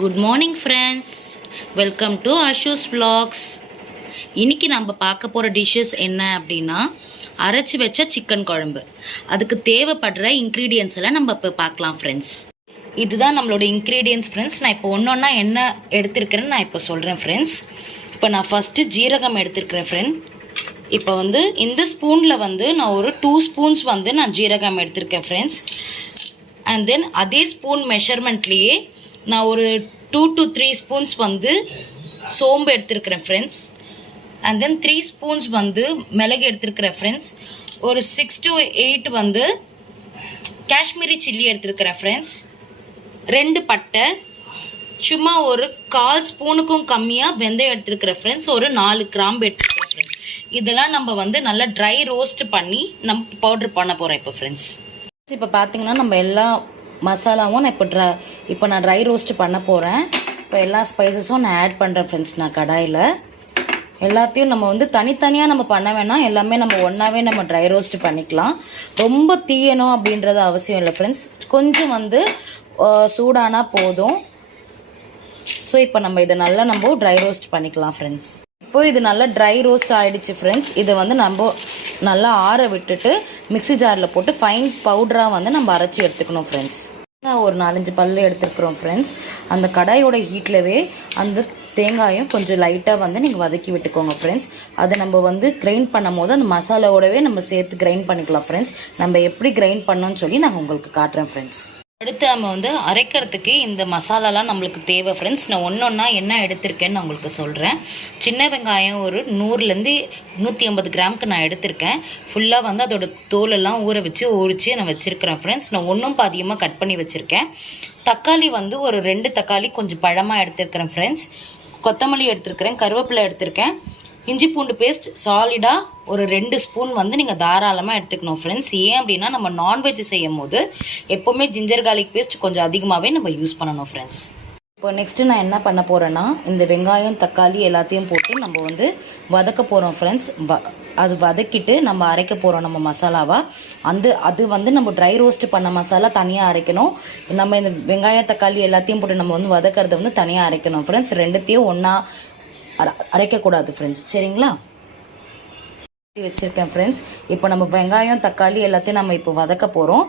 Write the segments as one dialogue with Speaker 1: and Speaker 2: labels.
Speaker 1: Good morning friends welcome to Ashu's vlogs இன்றைக்கி நம்ம பார்க்க போகிற டிஷ்ஷஸ் என்ன அப்படின்னா அரைச்சி வச்ச சிக்கன் குழம்பு. அதுக்கு தேவைப்படுற இன்க்ரீடியன்ஸ் எல்லாம் நம்ம இப்போ பார்க்கலாம் ஃப்ரெண்ட்ஸ் இதுதான் நம்மளோட இன்க்ரீடியன்ஸ் ஃப்ரெண்ட்ஸ் நான் இப்போ ஒன்று ஒன்றா என்ன எடுத்திருக்கிறேன்னு நான் இப்போ சொல்கிறேன் ஃப்ரெண்ட்ஸ் இப்போ நான் ஃபஸ்ட்டு ஜீரகம் எடுத்திருக்கிறேன் ஃப்ரெண்ட் இப்போ வந்து இந்த ஸ்பூனில் வந்து நான் ஒரு டூ ஸ்பூன்ஸ் வந்து நான் ஜீரகம் எடுத்திருக்கேன் ஃப்ரெண்ட்ஸ் அண்ட் தென் அதே ஸ்பூன் மெஷர்மெண்ட்லேயே நான் ஒரு டூ டு த்ரீ ஸ்பூன்ஸ் வந்து சோம்பு எடுத்திருக்கிறேன் friends and then three spoons வந்து மிளகு எடுத்திருக்கிறேன் ஃப்ரெண்ட்ஸ் ஒரு சிக்ஸ் டு எயிட் வந்து காஷ்மீரி சில்லி எடுத்திருக்கிறேன் ஃப்ரெண்ட்ஸ் ரெண்டு பட்டை. சும்மா ஒரு கால் ஸ்பூனுக்கும் கம்மியாக வெந்தயம் எடுத்துருக்கிற ஃப்ரெண்ட்ஸ் ஒரு நாலு கிராம்பு எடுத்துருக்கிறேன் ஃப்ரெண்ட்ஸ் இதெல்லாம் நம்ம வந்து நல்லா ட்ரை ரோஸ்ட் பண்ணி நம்ம பவுட்ரு பண்ண போகிறோம் இப்போ ஃப்ரெண்ட்ஸ் இப்போ பார்த்தீங்கன்னா நம்ம எல்லா மசாலாவும் நான் இப்போ ட்ரை இப்போ நான் ட்ரை ரோஸ்ட் பண்ண போகிறேன் இப்போ எல்லா ஸ்பைசஸும் நான் ஆட் பண்ணுறேன் ஃப்ரெண்ட்ஸ் நான் கடாயில். எல்லாத்தையும் நம்ம வந்து தனித்தனியாக நம்ம பண்ண வேணாம். எல்லாமே நம்ம ஒன்றாவே நம்ம ட்ரை ரோஸ்ட் பண்ணிக்கலாம். ரொம்ப தீயணும் அப்படின்றது அவசியம் இல்லை ஃப்ரெண்ட்ஸ் கொஞ்சம் வந்து சூடானா போதும். ஸோ இப்போ நம்ம இதை நல்லா நம்ம ட்ரை ரோஸ்ட் பண்ணிக்கலாம் ஃப்ரெண்ட்ஸ் இப்போ இது நல்லா ட்ரை ரோஸ்ட் ஆகிடுச்சு ஃப்ரெண்ட்ஸ் இதை வந்து நம்ம நல்லா ஆற விட்டுட்டு மிக்ஸி ஜாரில் போட்டு ஃபைன் பவுடராக வந்து நம்ம அரைச்சி எடுத்துக்கணும் ஃப்ரெண்ட்ஸ் ஒரு நாலஞ்சு பல்லு எடுத்துருக்குறோம் ஃப்ரெண்ட்ஸ் அந்த கடாயோட ஹீட்லவே அந்த தேங்காயும் கொஞ்சம் லைட்டாக வந்து நீங்கள் வதக்கி விட்டுக்கோங்க ஃப்ரெண்ட்ஸ் அதை நம்ம வந்து கிரைண்ட் பண்ணும் போது அந்த மசாலாவோடவே நம்ம சேர்த்து கிரைண்ட் பண்ணிக்கலாம் ஃப்ரெண்ட்ஸ் நம்ம எப்படி கிரைண்ட் பண்ணோன்னு சொல்லி நான் உங்களுக்கு காட்டுறேன் ஃப்ரெண்ட்ஸ் அடுத்து நம்ம வந்து அரைக்கிறதுக்கு இந்த மசாலாலாம் நம்மளுக்கு தேவை ஃப்ரெண்ட்ஸ் நான் ஒன்று ஒன்றா என்ன எடுத்திருக்கேன்னு நான் உங்களுக்கு சொல்கிறேன் சின்ன வெங்காயம் ஒரு நூறுலேருந்து நூற்றி ஐம்பது கிராமுக்கு நான் எடுத்திருக்கேன். ஃபுல்லாக வந்து அதோட தோலெல்லாம் ஊற வச்சு ஊறிச்சு நான் வச்சுருக்கிறேன் ஃப்ரெண்ட்ஸ் நான் ஒன்றும் பாதியமாக கட் பண்ணி வச்சுருக்கேன். தக்காளி வந்து ஒரு ரெண்டு தக்காளி கொஞ்சம் பழமாக எடுத்திருக்கிறேன் ஃப்ரெண்ட்ஸ் கொத்தமல்லி எடுத்திருக்கிறேன் கருவேப்பிலை எடுத்திருக்கேன். இஞ்சி பூண்டு பேஸ்ட் சாலிடாக ஒரு ரெண்டு ஸ்பூன் வந்து நீங்கள் தாராளமாக எடுத்துக்கணும் ஃப்ரெண்ட்ஸ் ஏன் அப்படின்னா நம்ம நான்வெஜ் செய்யும் போது எப்போவுமே ஜிஞ்சர் கார்லிக் பேஸ்ட் கொஞ்சம் அதிகமாகவே நம்ம யூஸ் பண்ணணும் ஃப்ரெண்ட்ஸ் இப்போ நெக்ஸ்ட்டு நான் என்ன பண்ண போகிறேன்னா இந்த வெங்காயம் தக்காளி எல்லாத்தையும் போட்டு நம்ம வந்து வதக்க போகிறோம் ஃப்ரெண்ட்ஸ் வ அது வதக்கிட்டு நம்ம அரைக்க போகிறோம் நம்ம மசாலாவாக அந்த அது வந்து நம்ம ட்ரை ரோஸ்ட் பண்ண மசாலா தனியாக அரைக்கணும். நம்ம இந்த வெங்காயம் தக்காளி எல்லாத்தையும் போட்டு நம்ம வந்து வதக்கிறத வந்து தனியாக அரைக்கணும் ஃப்ரெண்ட்ஸ் ரெண்டுத்தையும் ஒன்றா அரைக்கக்கூடாது ஃப்ரெண்ட்ஸ் சரிங்களா? வச்சுருக்கேன் ஃப்ரெண்ட்ஸ் இப்போ நம்ம வெங்காயம் தக்காளி எல்லாத்தையும் நம்ம இப்போ வதக்க போகிறோம்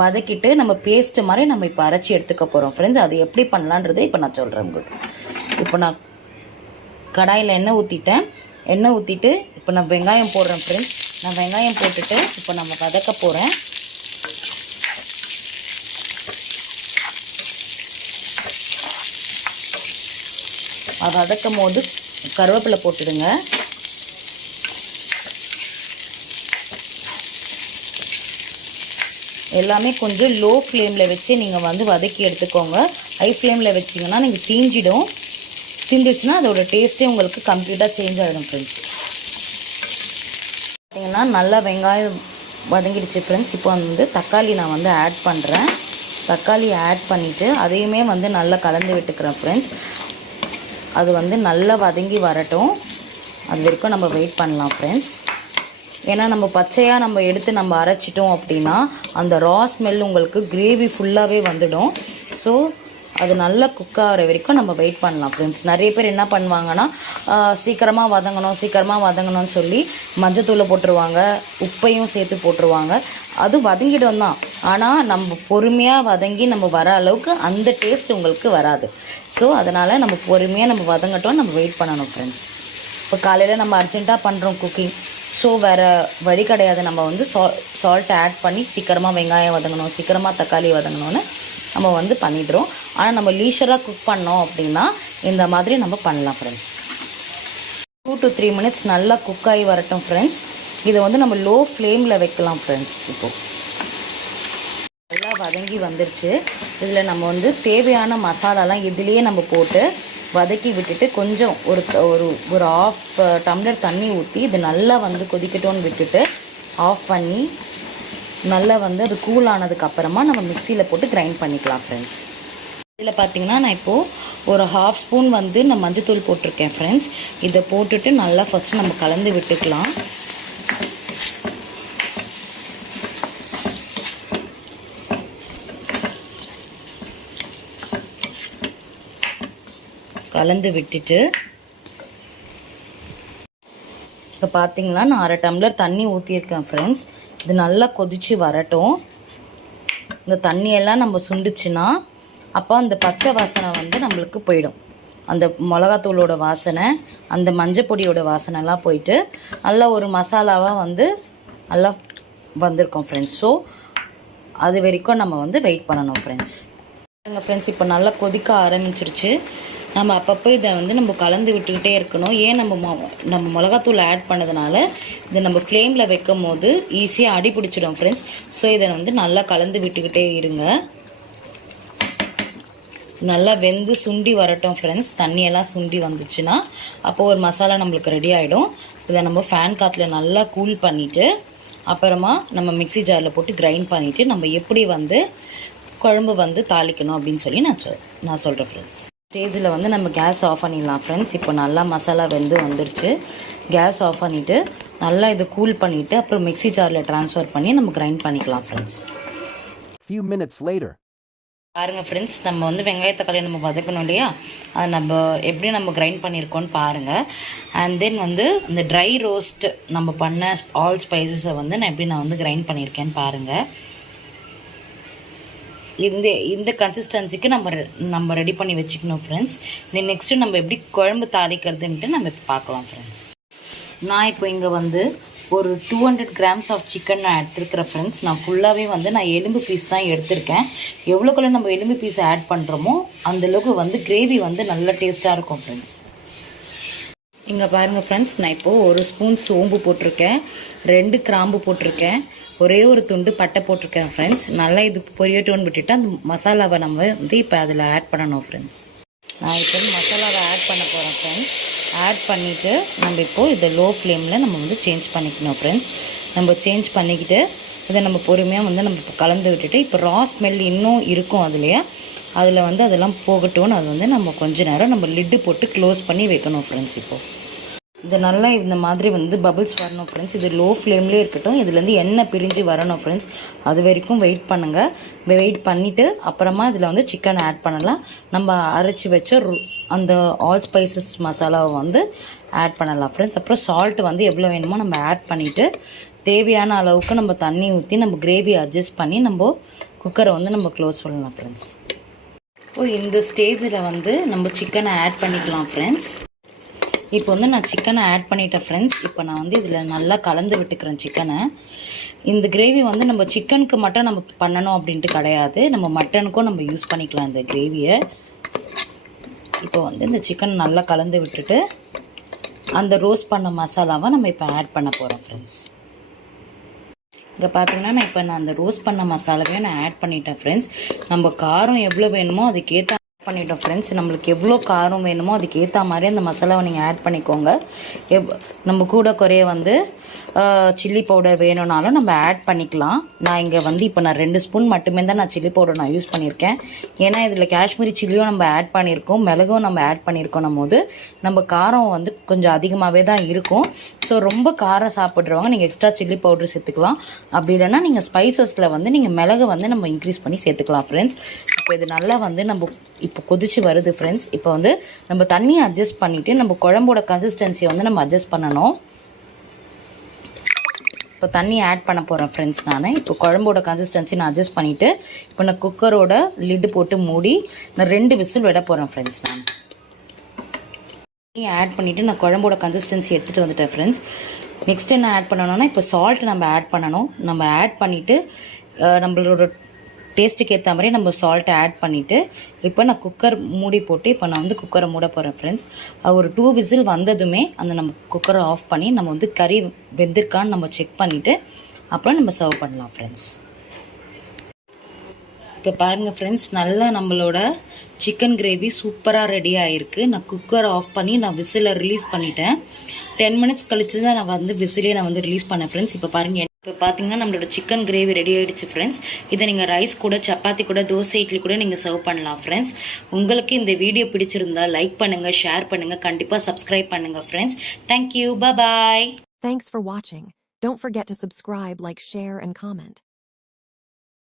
Speaker 1: வதக்கிட்டு நம்ம பேஸ்ட் மாதிரி நம்ம இப்போ அரைச்சி எடுத்துக்க போகிறோம் ஃப்ரெண்ட்ஸ் அது எப்படி பண்ணலான்றது இப்போ நான் சொல்கிறேன் உங்களுக்கு. இப்போ நான் கடாயில் எண்ணெய் ஊற்றிட்டேன் எண்ணெய் ஊற்றிட்டு இப்போ நான் வெங்காயம் போடுறேன் ஃப்ரெண்ட்ஸ் நான் வெங்காயம் போட்டுட்டு இப்போ நம்ம வதக்க போகிறேன் வதக்கும் போது கருவேப்பிலை போட்டுடுங்க. எல்லாமே கொஞ்சம் லோ ஃப்ளேமில் வச்சு நீங்கள் வந்து வதக்கி எடுத்துக்கோங்க. ஹை ஃப்ளேமில் வச்சிங்கன்னா நீங்கள் தீஞ்சிடும். தீந்துச்சுன்னா அதோட டேஸ்ட்டே உங்களுக்கு கம்ப்ளீட்டாக சேஞ்ச் ஆகிடும் ஃப்ரெண்ட்ஸ் பார்த்திங்கன்னா நல்லா வெங்காயம் வதங்கிடுச்சு ஃப்ரெண்ட்ஸ் இப்போ வந்து தக்காளி நான் வந்து ஆட் பண்ணுறேன் தக்காளி ஆட் பண்ணிவிட்டு அதையுமே வந்து நல்லா கலந்து விட்டுக்கிறேன் ஃப்ரெண்ட்ஸ் அது வந்து நல்லா வதங்கி வரட்டும். அது வரைக்கும் நம்ம வெயிட் பண்ணலாம் ஃப்ரெண்ட்ஸ் ஏன்னா நம்ம பச்சையாக நம்ம எடுத்து நம்ம அரைச்சிட்டோம் அப்படின்னா அந்த ரா ஸ்மெல் உங்களுக்கு கிரேவி ஃபுல்லாகவே வந்துடும். ஸோ அது நல்லா குக் ஆகிற வரைக்கும் நம்ம வெயிட் பண்ணலாம் ஃப்ரெண்ட்ஸ் நிறைய பேர் என்ன பண்ணுவாங்கன்னா சீக்கிரமாக வதங்கணும் சீக்கிரமாக வதங்கணும்னு சொல்லி மஞ்சத்தூளை போட்டுருவாங்க உப்பையும் சேர்த்து போட்டுருவாங்க. அது வதங்கிடும் தான். ஆனால் நம்ம பொறுமையாக வதங்கி நம்ம வர அளவுக்கு அந்த டேஸ்ட் உங்களுக்கு வராது. ஸோ அதனால் நம்ம பொறுமையாக நம்ம வதங்கட்டும் நம்ம வெயிட் பண்ணணும் ஃப்ரெண்ட்ஸ் இப்போ காலையில் நம்ம அர்ஜென்ட்டாக பண்ணுறோம் குக்கிங் ஸோ வேறு வழி கிடையாது. நம்ம வந்து சா சால்ட் ஆட் பண்ணி சீக்கிரமாக வெங்காயம் வதங்கணும் சீக்கிரமாக தக்காளி வதங்கணும்னு. நம்ம வந்து பண்ணிடுறோம். ஆனால் நம்ம லீஷராக குக் பண்ணோம் அப்படின்னா இந்த மாதிரி நம்ம பண்ணலாம் friends two to three minutes நல்லா குக் ஆகி வரட்டும் ஃப்ரெண்ட்ஸ் இதை வந்து நம்ம லோ ஃப்ளேமில் வைக்கலாம் ஃப்ரெண்ட்ஸ் இப்போது நல்லா வதங்கி வந்துருச்சு. இதில் நம்ம வந்து தேவையான மசாலாலாம் இதுலேயே நம்ம போட்டு வதக்கி விட்டுட்டு கொஞ்சம் ஒரு ஒரு ஒரு ஆஃப் டம்ளர் தண்ணி ஊற்றி இது நல்லா வந்து கொதிக்கட்டும்னு விட்டுட்டு ஆஃப் பண்ணி நல்லா வந்து அது கூல் ஆனதுக்கு அப்புறமா நம்ம மிக்சியில் போட்டு கிரைண்ட் பண்ணிக்கலாம் ஃப்ரெண்ட்ஸ் இதில் பார்த்தீங்கன்னா நான் இப்போது ஒரு ஹாஃப் ஸ்பூன் வந்து நான் மஞ்சத்தூள் போட்டிருக்கேன் ஃப்ரெண்ட்ஸ் இதை போட்டுட்டு நல்லா ஃபஸ்ட்டு நம்ம கலந்து விட்டுக்கலாம். கலந்து விட்டுட்டு இப்போ பார்த்தீங்கன்னா நான் அரை டம்ளர் தண்ணி ஊற்றியிருக்கேன் ஃப்ரெண்ட்ஸ் இது நல்லா கொதித்து வரட்டும். இந்த தண்ணியெல்லாம் நம்ம சுண்டுச்சுன்னா அப்போ அந்த பச்சை வாசனை வந்து நம்மளுக்கு போயிடும். அந்த மிளகாத்தூளோட வாசனை அந்த மஞ்சள் பொடியோட வாசனைலாம் போயிட்டு நல்லா ஒரு மசாலாவாக வந்து நல்லா வந்திருக்கோம் ஃப்ரெண்ட்ஸ் ஸோ அது வரைக்கும் நம்ம வந்து வெயிட் பண்ணணும் ஃப்ரெண்ட்ஸ் எங்கள் ஃப்ரெண்ட்ஸ் இப்போ நல்லா கொதிக்க ஆரம்பிச்சிருச்சு. நம்ம அப்பப்போ இதை வந்து நம்ம கலந்து விட்டுக்கிட்டே இருக்கணும். ஏன் நம்ம மொ- நம்ம மிளகாத்தூள் ஆட் பண்ணதுனால இதை நம்ம ஃப்ளேமில் வைக்கும் போது ஈஸியாக அடி பிடிச்சிடும் ஃப்ரெண்ட்ஸ் ஸோ இதை வந்து நல்லா கலந்து விட்டுக்கிட்டே இருங்க. நல்லா வெந்து சுண்டி வரட்டும் ஃப்ரெண்ட்ஸ் தண்ணியெல்லாம் சுண்டி வந்துச்சுன்னா அப்போது ஒரு மசாலா நம்மளுக்கு ரெடி ஆகிடும் இதை நம்ம ஃபேன் காற்றுல நல்லா கூல் பண்ணிவிட்டு அப்புறமா நம்ம மிக்ஸி ஜாரில் போட்டு கிரைண்ட் பண்ணிவிட்டு நம்ம எப்படி வந்து குழம்பு வந்து தாளிக்கணும் அப்படின்னு சொல்லி நான் சொல் நான் சொல்கிறேன் ஃப்ரெண்ட்ஸ் ஸ்டேஜில் வந்து நம்ம கேஸ் ஆஃப் பண்ணிடலாம் ஃப்ரெண்ட்ஸ் இப்போ நல்லா மசாலா வெந்து வந்துருச்சு. கேஸ் ஆஃப் பண்ணிவிட்டு நல்லா இதை கூல் பண்ணிவிட்டு அப்புறம் மிக்ஸி ஜாரில் ட்ரான்ஸ்ஃபர் பண்ணி நம்ம கிரைண்ட் பண்ணிக்கலாம் ஃப்ரெண்ட்ஸ்
Speaker 2: Few minutes later.
Speaker 1: பாருங்க ஃப்ரெண்ட்ஸ் நம்ம வந்து வெங்காய தக்காளி நம்ம வதக்கணும் இல்லையா? அதை நம்ம எப்படி நம்ம கிரைண்ட் பண்ணியிருக்கோம்னு பாருங்கள் அண்ட் தென் வந்து இந்த ட்ரை ரோஸ்ட் நம்ம பண்ண ஆல் ஸ்பைசஸை வந்து நான் எப்படி நான் வந்து கிரைண்ட் பண்ணியிருக்கேன்னு பாருங்கள் இந்த இந்த கன்சிஸ்டன்சிக்கு நம்ம நம்ம ரெடி பண்ணி வச்சுக்கணும் ஃப்ரெண்ட்ஸ் தென் நெக்ஸ்ட்டு நம்ம எப்படி குழம்பு தாளிக்கிறதுன்ட்டு நம்ம இப்போ பார்க்கலாம் ஃப்ரெண்ட்ஸ் நான் இப்போ இங்கே வந்து ஒரு two hundred grams of chicken நான் எடுத்துருக்கிறேன் ஃப்ரெண்ட்ஸ் நான் ஃபுல்லாகவே வந்து நான் எலும்பு பீஸ் தான் எடுத்திருக்கேன். எவ்வளோக்குள்ள நம்ம எலும்பு பீஸ் ஆட் பண்ணுறோமோ அந்தளவுக்கு வந்து கிரேவி வந்து நல்ல டேஸ்ட்டாக இருக்கும் ஃப்ரெண்ட்ஸ் இங்கே பாருங்கள் ஃப்ரெண்ட்ஸ் நான் இப்போது ஒரு ஸ்பூன் சோம்பு போட்டிருக்கேன். ரெண்டு கிராம்பு போட்டிருக்கேன். ஒரே ஒரு துண்டு பட்டை போட்டிருக்கேன் ஃப்ரெண்ட்ஸ் நல்லா இது பொரியட்டோன்னு விட்டுட்டு அந்த மசாலாவை நம்ம வந்து இப்போ அதில் ஆட் பண்ணணும் ஃப்ரெண்ட்ஸ் நான் இப்போ வந்து மசாலாவை ஆட் பண்ண போகிறேன் ஃப்ரெண்ட்ஸ் ஆட் பண்ணிவிட்டு நம்ம இப்போது இதை லோ ஃப்ளேமில் நம்ம வந்து சேஞ்ச் பண்ணிக்கணும் ஃப்ரெண்ட்ஸ் நம்ம சேஞ்ச் பண்ணிக்கிட்டு இதை நம்ம பொறுமையாக வந்து நம்ம இப்போ கலந்து விட்டுட்டு இப்போ ரா ஸ்மெல் இன்னும் இருக்கும் அதுலேயே. அதில் வந்து அதெல்லாம் போகட்டும்னு அது வந்து நம்ம கொஞ்ச நேரம் நம்ம லிட்டு போட்டு க்ளோஸ் பண்ணி வைக்கணும் ஃப்ரெண்ட்ஸ் இப்போது இது நல்லா இந்த மாதிரி வந்து பபிள்ஸ் வரணும் ஃப்ரெண்ட்ஸ் இது லோ ஃப்ளேம்லேயே இருக்கட்டும். இதுலேருந்து எண்ணெய் பிரிஞ்சு வரணும் ஃப்ரெண்ட்ஸ் அது வரைக்கும் வெயிட் பண்ணுங்கள் வெயிட் பண்ணிவிட்டு அப்புறமா இதில் வந்து சிக்கன் ஆட் பண்ணலாம். நம்ம அரைச்சி வச்ச அந்த ஆல் ஸ்பைசஸ் மசாலாவை வந்து ஆட் பண்ணலாம் ஃப்ரெண்ட்ஸ் அப்புறம் சால்ட் வந்து எவ்வளோ வேணுமோ நம்ம ஆட் பண்ணிவிட்டு தேவையான அளவுக்கு நம்ம தண்ணி ஊற்றி நம்ம கிரேவி அட்ஜஸ்ட் பண்ணி நம்ம குக்கரை வந்து நம்ம க்ளோஸ் பண்ணலாம் ஃப்ரெண்ட்ஸ் ஓ இந்த ஸ்டேஜில் வந்து நம்ம சிக்கனை ஆட் பண்ணிக்கலாம் ஃப்ரெண்ட்ஸ் இப்போ வந்து நான் சிக்கனை ஆட் பண்ணிட்டேன் ஃப்ரெண்ட்ஸ் இப்போ நான் வந்து இதில் நல்லா கலந்து விட்டுக்கிறேன் சிக்கனை இந்த கிரேவி வந்து நம்ம சிக்கனுக்கு மட்டும் நம்ம பண்ணணும் அப்படின்ட்டு கிடையாது. நம்ம மட்டனுக்கும் நம்ம யூஸ் பண்ணிக்கலாம் இந்த கிரேவியை இப்போ வந்து இந்த சிக்கன் நல்லா கலந்து விட்டுட்டு அந்த ரோஸ்ட் பண்ண மசாலாவை நம்ம இப்போ ஆட் பண்ண போகிறோம் ஃப்ரெண்ட்ஸ் இங்கே பார்த்தீங்கன்னா நான் இப்போ நான் அந்த ரோஸ்ட் பண்ண மசாலாவையும் நான் ஆட் பண்ணிட்டேன் ஃப்ரெண்ட்ஸ் நம்ம காரம் எவ்வளோ வேணுமோ அதுக்கேற்ற பண்ணிட்டோம் ஃப்ரெண்ட்ஸ் நம்மளுக்கு எவ்வளோ காரம் வேணுமோ அதுக்கு ஏற்ற மாதிரி அந்த மசாலாவை நீங்கள் ஆட் பண்ணிக்கோங்க. எவ் நம்ம கூட குறைய வந்து சில்லி பவுடர் வேணும்னாலும் நம்ம ஆட் பண்ணிக்கலாம். நான் இங்கே வந்து இப்போ நான் ரெண்டு ஸ்பூன் மட்டுமே தான் நான் சில்லி பவுடர் நான் யூஸ் பண்ணியிருக்கேன். ஏன்னா இதில் காஷ்மீரி சில்லியும் நம்ம ஆட் பண்ணியிருக்கோம். மிளகும் நம்ம ஆட் பண்ணியிருக்கோம் போது நம்ம காரம் வந்து கொஞ்சம் அதிகமாகவே தான் இருக்கும். ஸோ ரொம்ப காரம் சாப்பிட்றவங்க நீங்கள் எக்ஸ்ட்ரா சில்லி பவுடர் சேர்த்துக்கலாம். அப்படி இல்லைன்னா நீங்கள் ஸ்பைசஸில் வந்து நீங்கள் மிளகு வந்து நம்ம இன்க்ரீஸ் பண்ணி சேர்த்துக்கலாம் ஃப்ரெண்ட்ஸ் இப்போ இது நல்லா வந்து நம்ம இப்போ கொதிச்சு வருது ஃப்ரெண்ட்ஸ் இப்போ வந்து நம்ம தண்ணியை அட்ஜஸ்ட் பண்ணிவிட்டு நம்ம குழம்போட கன்சிஸ்டன்சியை வந்து நம்ம அட்ஜஸ்ட் பண்ணணும். இப்போ தண்ணி ஆட் பண்ண போகிறேன் ஃப்ரெண்ட்ஸ் நான். இப்போ குழம்போட கன்சிஸ்டன்சி நான் அட்ஜஸ்ட் பண்ணிவிட்டு இப்போ நான் குக்கரோட லிட்டு போட்டு மூடி நான் ரெண்டு விசில் விட போகிறேன் ஃப்ரெண்ட்ஸ் நான். தண்ணி ஆட் பண்ணிவிட்டு நான் குழம்போட கன்சிஸ்டன்சி எடுத்துகிட்டு வந்துட்டேன் ஃப்ரெண்ட்ஸ் நெக்ஸ்ட் என்ன ஆட் பண்ணணும்னா இப்போ சால்ட் நம்ம ஆட் பண்ணணும். நம்ம ஆட் பண்ணிவிட்டு நம்மளோட டேஸ்ட்டுக்கு ஏற்ற மாதிரி நம்ம சால்ட்டை ஆட் பண்ணிவிட்டு இப்போ நான் குக்கர் மூடி போட்டு இப்போ நான் வந்து குக்கரை மூட போகிறேன் ஃப்ரெண்ட்ஸ் ஒரு டூ விசில் வந்ததுமே அந்த நம்ம குக்கரை ஆஃப் பண்ணி நம்ம வந்து கறி வெந்திருக்கான்னு நம்ம செக் பண்ணிவிட்டு அப்புறம் நம்ம சர்வ் பண்ணலாம் ஃப்ரெண்ட்ஸ் இப்போ பாருங்கள் ஃப்ரெண்ட்ஸ் நல்லா நம்மளோட சிக்கன் கிரேவி சூப்பராக ரெடி ஆகிருக்கு நான் குக்கரை ஆஃப் பண்ணி நான் விசிலை ரிலீஸ் பண்ணிட்டேன். டென் மினிட்ஸ் கழிச்சு தான் நான் வந்து விசிலே நான் வந்து ரிலீஸ் பண்ணேன் ஃப்ரெண்ட்ஸ் இப்போ பாருங்கள் இப்போ பார்த்தீங்கன்னா நம்மளோட சிக்கன் கிரேவி ரெடி ஆகிடுச்சு ஃப்ரெண்ட்ஸ் இதை நீங்கள் ரைஸ் கூட சப்பாத்தி கூட தோசை இட்லி கூட நீங்கள் சர்வ் பண்ணலாம் ஃப்ரெண்ட்ஸ் உங்களுக்கு இந்த வீடியோ பிடிச்சிருந்தா லைக் பண்ணுங்கள் ஷேர் பண்ணுங்கள் கண்டிப்பாக சப்ஸ்கிரைப் பண்ணுங்கள் friends thank you bye
Speaker 3: thanks for வாட்சிங் don't forget to subscribe like share and comment